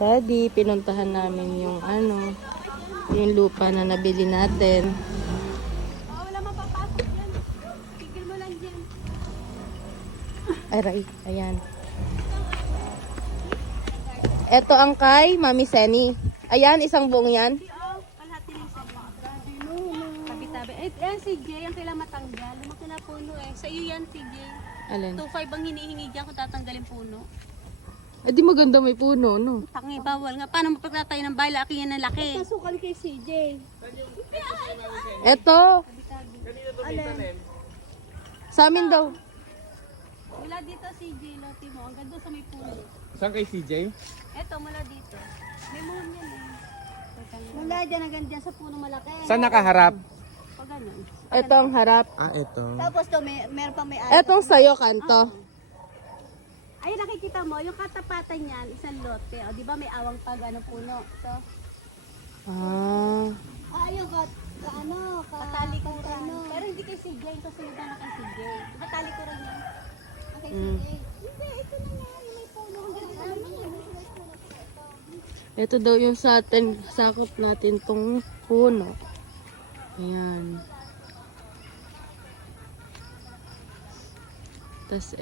Daddy, pinuntahan namin yung yung lupa na nabili natin. Wala mapapasok yan. Tigil mo lang dyan. Aray, ayan. Ito ang kay Mami Seni. Ayan, isang buong yan. Kalahati rin sa tabi-tabi. Yan si Jay, ang kailangan matanggal. Lumaki na puno eh. Sa iyo yan si Jay. Alin? 2.5 ang hinihingi dyan kung tatanggalin puno. Eh di maganda may puno, no? Tangi, bawal nga. Paano mapagtatay ng bahay? Laki yan ng laki. Pasukan kay CJ. Ito, Alin? sa amin daw. Mula dito CJ, lote mo. Ang ganda sa may puno. Saan kay CJ? Eto, mula dito. May mohon yan eh. Mula dyan hanggang dyan sa puno malaki. Saan nakaharap? Pag ganun. Ito ang harap. Ah, ito. Tapos to, meron pa may Etong sayo, kanto. Ayun, nakikita mo, yung katapatan niyan, isang lote. O, di ba may awang pag puno? So, Ah. ayun, katalikuran. Pero hindi kay CJ, ito sulutan na kay CJ. Di ba talikuran yan? Kay CJ. Hindi, ito na nga, yung may puno. Ito daw yung sa atin, sakop natin tong puno. Ayan. Tapos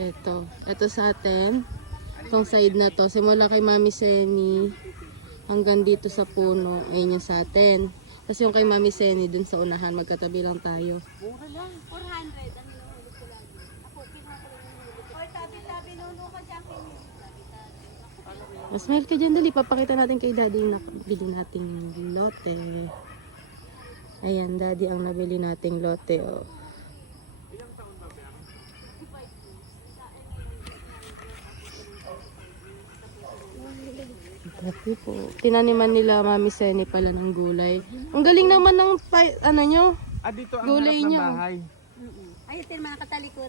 ito sa atin, itong side na to, simula kay Mami Seni hanggang dito sa puno, ayun yung sa atin. Tapos yung kay Mami Seni dun sa unahan, magkatabi lang tayo. Mura lang, 400 ang hinuhulog ko lagi. Ako, kinuha ko lang hinuhulog. Or tabi-tabi, nuno ka dyan, tabi-tabi. Mas mahal ka dyan, dali. Papakita natin kay Daddy yung nabili nating lote. Ayan, Daddy ang nabili nating lote. Oh. Dati po. Tinaniman nila Mami Seni pala ng gulay. Ang galing naman ng nyo. Ah, dito ang Gulay harap ng niyo. bahay. Ay, ito naman nakatalikuran.